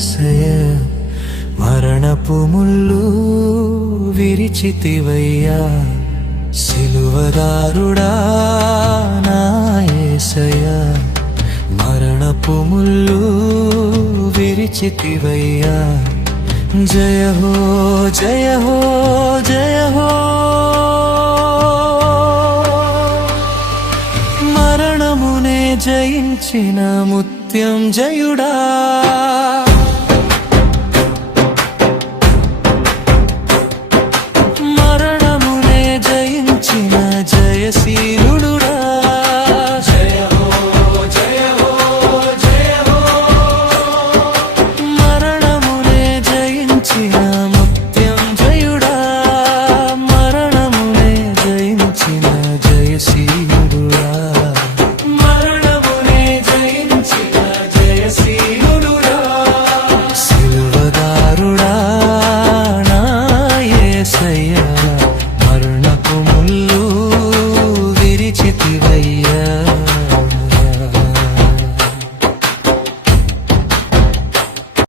యేసయ్య మరణపు ముళ్ళు విరిచితివయ్యా సిలువదారుడా నా యేసయ్య మరణపు ముళ్ళు విరిచితివయ్యా జయ హో జయ హో జయ హో మరణమునే జయించిన ముత్యం జయుడా